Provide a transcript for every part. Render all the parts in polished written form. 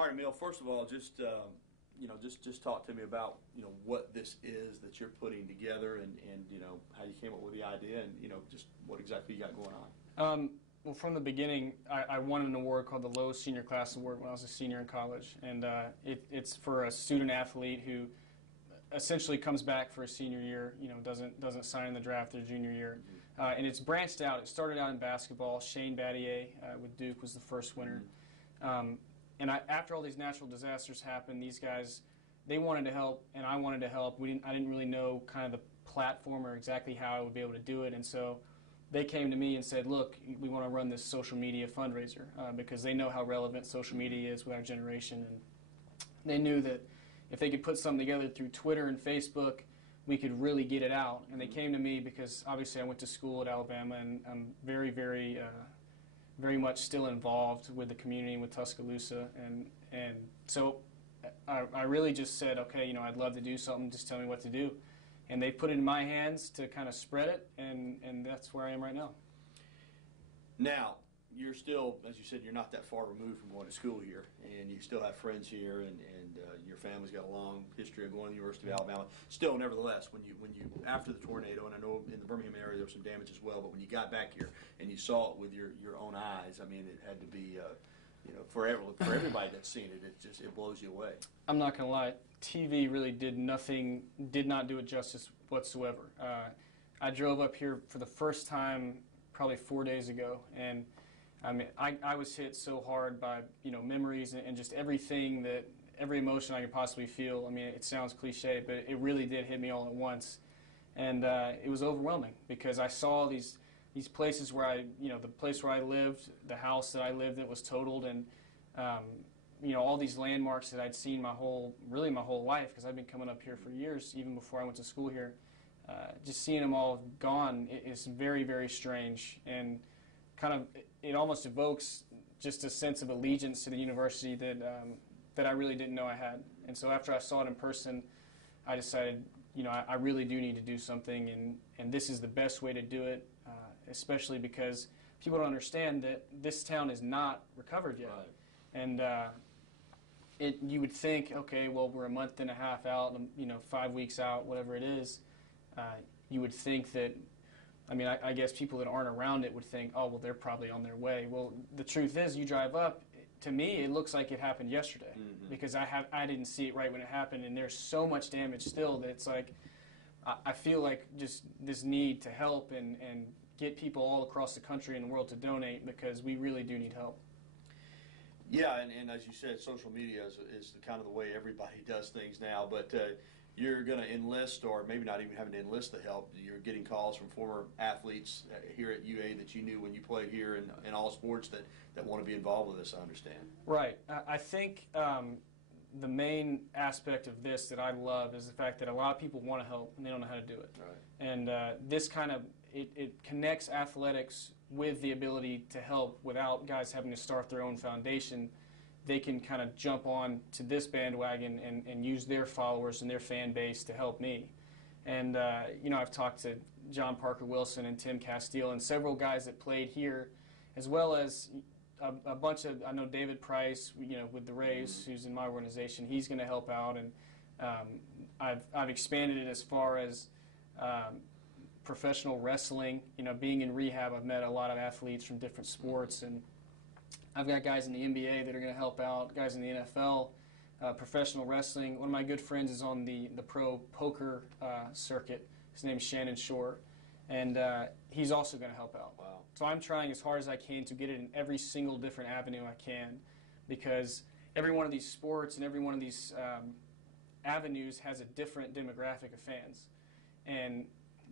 All right, Emeel. First of all, just just talk to me about what this is that you're putting together, and how you came up with the idea, and just what exactly you got going on. Well, from the beginning, I won an award called the Lowe Senior Class Award when I was a senior in college, and it's for a student athlete who essentially comes back for a senior year, doesn't sign in the draft their junior year, and it's branched out. It started out in basketball. Shane Battier with Duke was the first winner, and after all these natural disasters happened, these guys, they wanted to help, and I wanted to help. I didn't really know kind of the platform or exactly how I would be able to do it, and so they came to me and said, look, we want to run this social media fundraiser because they know how relevant social media is with our generation, and they knew that if they could put something together through Twitter and Facebook, we could really get it out. And they came to me because obviously I went to school at Alabama, and I'm very, very, very much still involved with the community and with Tuscaloosa. And so I really just said, okay, I'd love to do something, just tell me what to do. And they put it in my hands to kind of spread it, and that's where I am right now. Now, you're still, as you said, you're not that far removed from going to school here, and you still have friends here, and your family's got a long history of going to the University of Alabama. Still, nevertheless, when you after the tornado, and I know in the Birmingham area there was some damage as well, but when you got back here and you saw it with your own eyes, I mean, it had to be, for everybody that's seen it, it blows you away. I'm not going to lie, TV really did not do it justice whatsoever. I drove up here for the first time probably 4 days ago, and I mean, I was hit so hard by memories and just everything, every emotion I could possibly feel. I mean, it sounds cliche, but it really did hit me all at once, and it was overwhelming because I saw these places where the place where I lived, the house that I lived in was totaled, and all these landmarks that I'd seen my whole life, because I've been coming up here for years, even before I went to school here. Just seeing them all gone is very, very strange, and kind of it almost evokes just a sense of allegiance to the university that I really didn't know I had. And so after I saw it in person, I decided, I really do need to do something, and this is the best way to do it, especially because people don't understand that this town is not recovered yet. Right. And you would think, okay, well, we're a month and a half out, 5 weeks out, whatever it is. You would think that, I guess people that aren't around it would think, oh, well, they're probably on their way. Well, the truth is, you drive up, to me, it looks like it happened yesterday, because I didn't see it right when it happened, and there's so much damage still that it's like, I feel like just this need to help and get people all across the country and the world to donate, because we really do need help. Yeah, and as you said, social media is the kind of the way everybody does things now, but you're going to enlist, or maybe not even having to enlist the help. You're getting calls from former athletes here at UA that you knew when you played here in all sports that want to be involved with this, I understand. Right. I think the main aspect of this that I love is the fact that a lot of people want to help and they don't know how to do it. Right. And this kind of, it connects athletics with the ability to help without guys having to start their own foundation. They can kind of jump on to this bandwagon and use their followers and their fan base to help me. And, I've talked to John Parker Wilson and Tim Castile and several guys that played here, as well as a bunch of, I know David Price, with the Rays, who's in my organization. He's going to help out. And I've expanded it as far as professional wrestling. Being in rehab, I've met a lot of athletes from different sports, and I've got guys in the NBA that are going to help out, guys in the NFL, professional wrestling. One of my good friends is on the pro poker circuit. His name is Shannon Shore, and he's also going to help out. Wow. So I'm trying as hard as I can to get it in every single different avenue I can, because every one of these sports and every one of these avenues has a different demographic of fans. And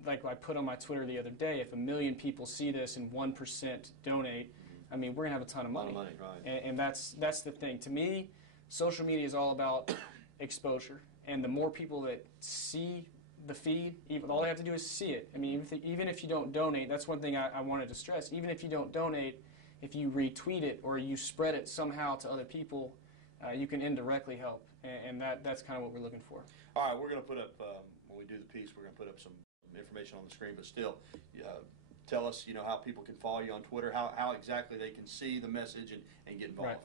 like I put on my Twitter the other day, if 1 million people see this and 1% donate, we're going to have a ton of money. Right. And that's the thing. To me, social media is all about exposure. And the more people that see the feed, all they have to do is see it. Even if you don't donate, that's one thing I wanted to stress. Even if you don't donate, if you retweet it or you spread it somehow to other people, you can indirectly help. And that's kind of what we're looking for. All right, we're going to put up, when we do the piece, we're going to put up some information on the screen, but still, tell us, how people can follow you on Twitter, how exactly they can see the message and get involved.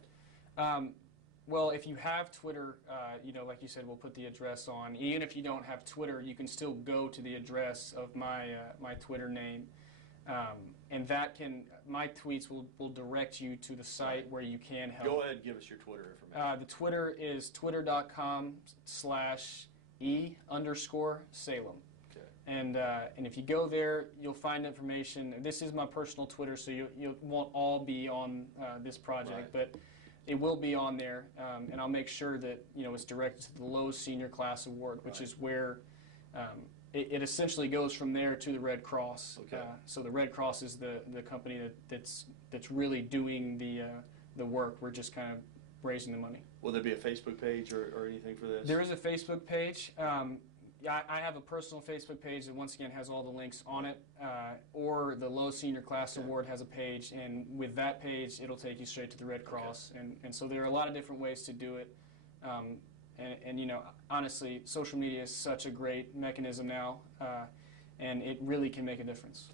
Right. Well, if you have Twitter, like you said, we'll put the address on. Even if you don't have Twitter, you can still go to the address of my Twitter name, and my tweets will direct you to the site where you can help. Go ahead and give us your Twitter information. The Twitter is twitter.com/e_Salem. And if you go there, you'll find information. This is my personal Twitter, so you won't all be on this project, but it will be on there, and I'll make sure that it's directed to the Lowe Senior Class Award, which is where it essentially goes from there to the Red Cross. Okay. So the Red Cross is the company that's really doing the work. We're just kind of raising the money. Will there be a Facebook page or anything for this? There is a Facebook page. I have a personal Facebook page that once again has all the links on it, or the Lowe Senior Class Award has a page, and with that page it'll take you straight to the Red Cross. And so there are a lot of different ways to do it. And honestly, social media is such a great mechanism now, and it really can make a difference.